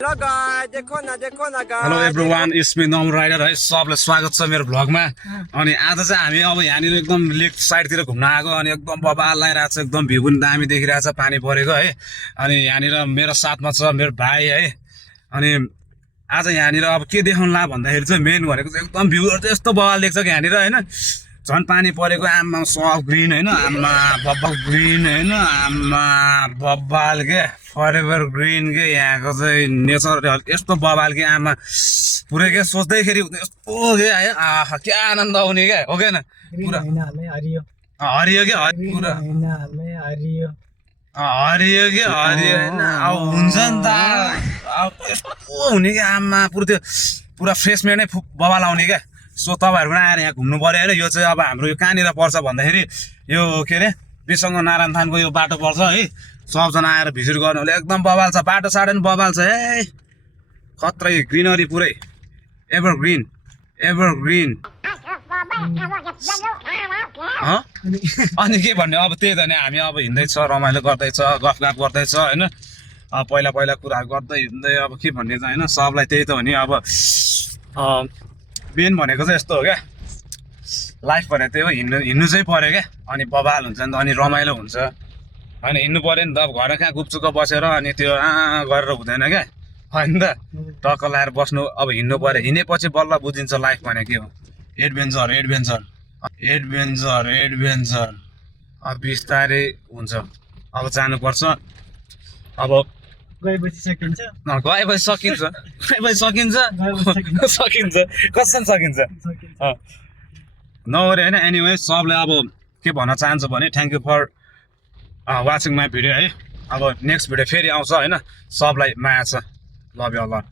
Hello everyone, it's me नम rider है। सबलाई स्वागत छ मेरो भ्लगमा। अनि आज चाहिँ हामी अब यहाँनिर एकदम लेक साइडतिर घुम्न आएको। अनि एकदम बबाल लागिरहेको छ, एकदम भ्यू पनि दामी देखिरहेको छ, पानी परेको है। अनि यहाँनिर मेरो साथमा छ मेरो भाइ है। अनि आज यहाँनिर अब के देखाउनु ला भन्दाखेरि चाहिँ मेन भनेको चाहिँ एकदम भ्यूहरू चाहिँ यस्तो बबाल देख्छ कि यहाँनिर होइन। झन् पानी परेको, आमा सब ग्रिन होइन, आमा बब्बल ग्रिन होइन, आमा बब्बाल के फरेभर ग्रिन के। यहाँको चाहिँ नेचर यस्तो बबाल कि आमा पुरै के सोच्दैखेरि यस्तो के है, आहा क्या आनन्द आउने क्या हो क्या। पुरा हरियो के पुरा हरियो के हरियो होइन। अब हुन्छ नि त, अब यस्तो हुने क्या आमा पुरा फ्रेसमेन्ट नै बबाल आउने क्या। सो तपाईँहरू पनि आएर यहाँ घुम्नु पऱ्यो होइन। यो चाहिँ अब हाम्रो यो कहाँनिर पर्छ भन्दाखेरि यो के अरे बिसङ्ग नारायण थानको यो बाटो पर्छ है। सबजना आएर भिजिट गर्नुले एकदम बबाल छ, बाटो साटो पनि बबाल छ है। खत्रै ग्रिनरी पुरै एभर ग्रिन अनि के भन्ने अब त्यही त नि। हामी अब हिँड्दैछ, रमाइलो गर्दैछ, गफगाफ गर्दैछ होइन। अब पहिला कुराहरू गर्दै हिँड्दै अब के भन्ने चाहिँ होइन। सबलाई त्यही त हो नि। अब मेन भनेको चाहिँ यस्तो हो क्या, लाइफ भनेको त्यही हो, हिँड्नु चाहिँ पऱ्यो क्या। अनि बबाल हुन्छ नि त, अनि रमाइलो हुन्छ होइन। हिँड्नु पऱ्यो नि त। अब घर कहाँ गुपचुक बसेर अनि त्यो गरेर हुँदैन क्या होइन त। टक्क लाएर बस्नु, अब हिँड्नु पऱ्यो। हिँडेपछि बल्ल बुझिन्छ लाइफ भने के हो। एडभेन्चर अब बिस्तारै हुन्छ। अब जानुपर्छ। अब गएपछि सकिन्छ कसम सकिन्छ नगरे होइन। एनिवे सबले अब के भन्न चाहन्छु भने thank you for watching my video है। अब नेक्स्ट भिडियो फेरि आउँछ होइन। सबलाई माया छ। Love you a lot.